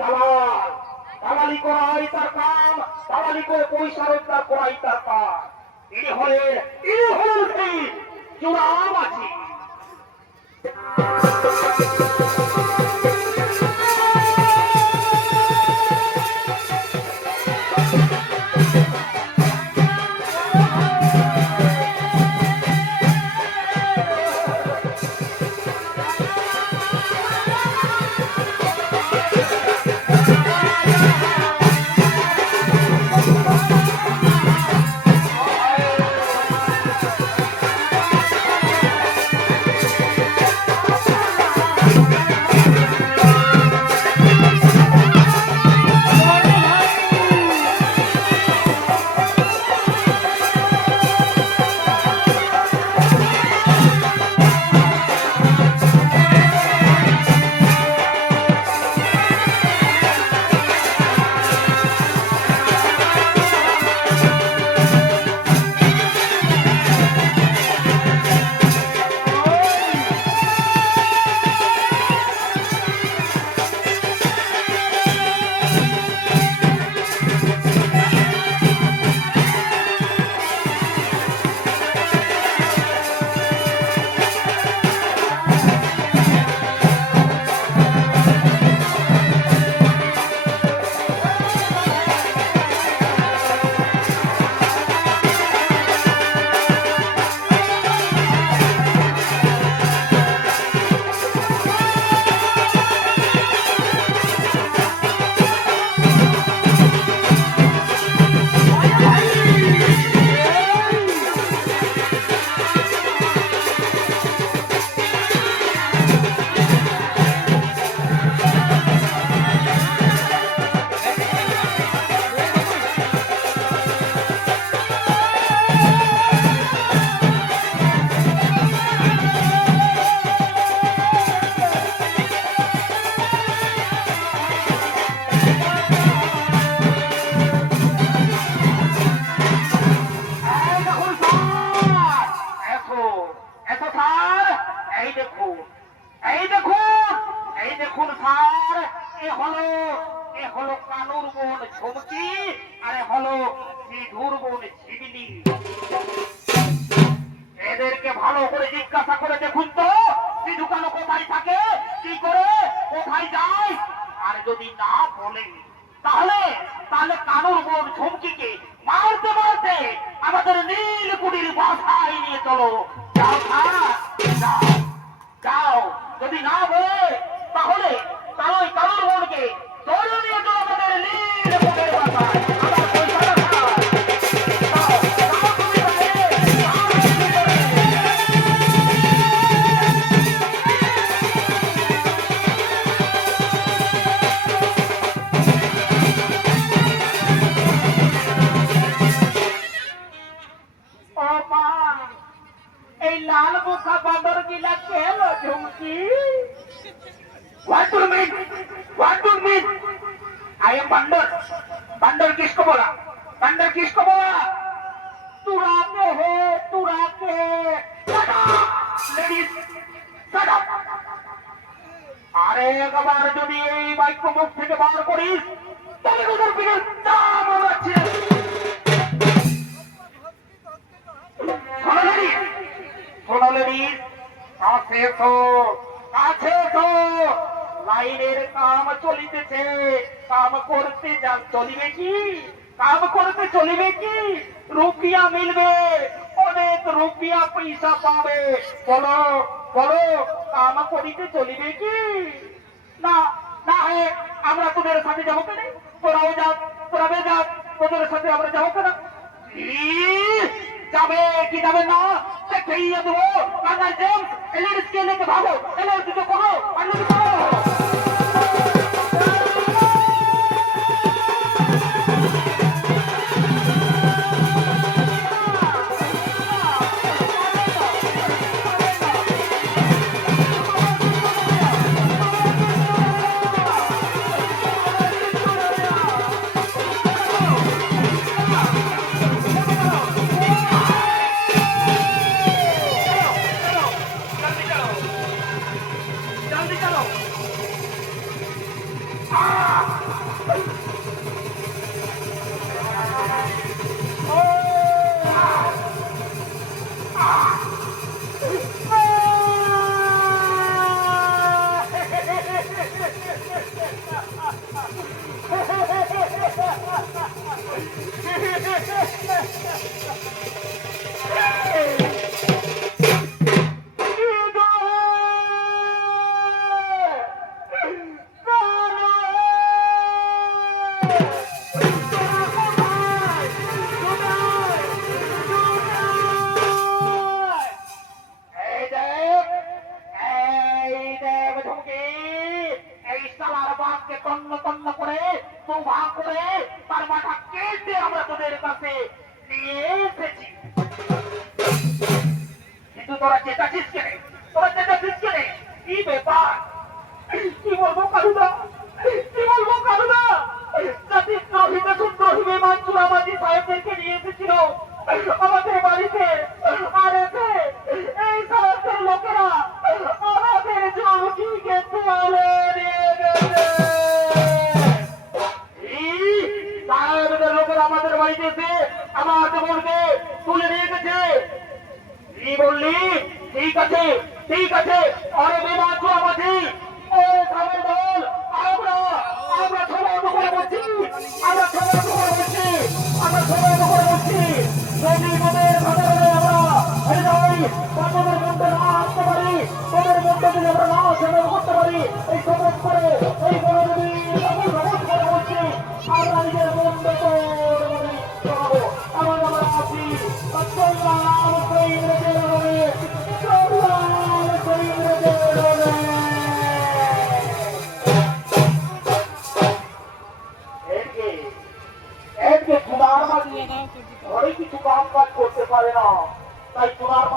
দালাল। দালালি করাই তার কাম, দালালি করে পয়সা রোজগার করাই তার কাজ। ইনি হলেন সেই চোরাবাজি। এদেরকে ভালো করে জিজ্ঞাসা করে দেখুন তো সিধু কানু কোথায় থাকে, কি করে, কোথায় যায়। আর যদি না বলে তাহলে তাহলে কানুর বোন ঝুমকিকে মারতে মারতে আমাদের নীলকুঠির বাসায় নিয়ে চলো। যাও যাও যাও, যদি না বলে তাহলে তাহলে কানুর বোনকে ধরে নিয়ে চলো আমাদের নীলকুঠির বাসায়। I am बंदर। बंदर किसको बोला? बंदर किसको बोला? तुराके है, तुराके। Ladies, shut up। আরে একবার যদি এই বাক্য মুখ থেকে বার করিস তাহলে তোদের পিঠে চাপ মারছে। শোনো লেডিজ, কাছে তো কাছে তো লাইনের কাম চলিতেছে, কাম করতে চলিবে কি, কাম করতে চলিবে কি, রুপিয়া মিলবে, অনেক রুপিয়া পয়সা পাবে। বলো বলো, কাম করিতে চলিবে কি না? না হয় আমরা তোদের সাথে যাবো কেন? তোরাও যা, তোরা যা, তোদের সাথে আমরা যাবো কেন? যাবে কি যাবে না দেখিয়ে দেবো। কানাল জেমস এলএডকে লেকে ভাগো, এলএড দুটো করো আর দুটো করো। চেঁচাচ্ছিস কেন? তোরা চেঁচাচ্ছিস কেন? কি ব্যাপার? কি বলবো কালুদা, কি বলবো কালুদা? জাতির দ্রোহী দেশদ্রোহী বেঈমান চোরাবাজি সাহেবদেরকে নিয়ে এসেছিল আমাদের বাড়িতে, আর এসে এই সাহেবদের লোকেরা আমাদের চৌকিকে তুলে নিয়ে গেছে। সাহেবদের লোকেরা আমাদের বাড়িতে এসে আমার জীবনকে তুলে নিয়ে গেছে। কি বললি? ঠিক আছে, ঠিক আছে, অনেক বেঈমান চোরাবাজি ও সাহেবের দল, আমরা আমরা সবাই করে বলছি, আমরা সবাই করে বলছি, আমরা সবাই করে বলছি, যদি মোদের ভাষায় আমরা হৃদয় তোমাদের মধ্যে না আসতে পারি, তোমাদের মধ্যে যদি আমরা না সেবন করতে পারি, এই শপথ করে এই বড় নদীর শপথ করে বলছি, আমরা নিজের মধ্যে চলাবো। আমার আমরা আছি চললাম সেই ইংরেজের রবে, চললাম সেই ইংরেজের রবে। ঘরে কিছু কাম কাজ করতে পারে না, তাই তোমার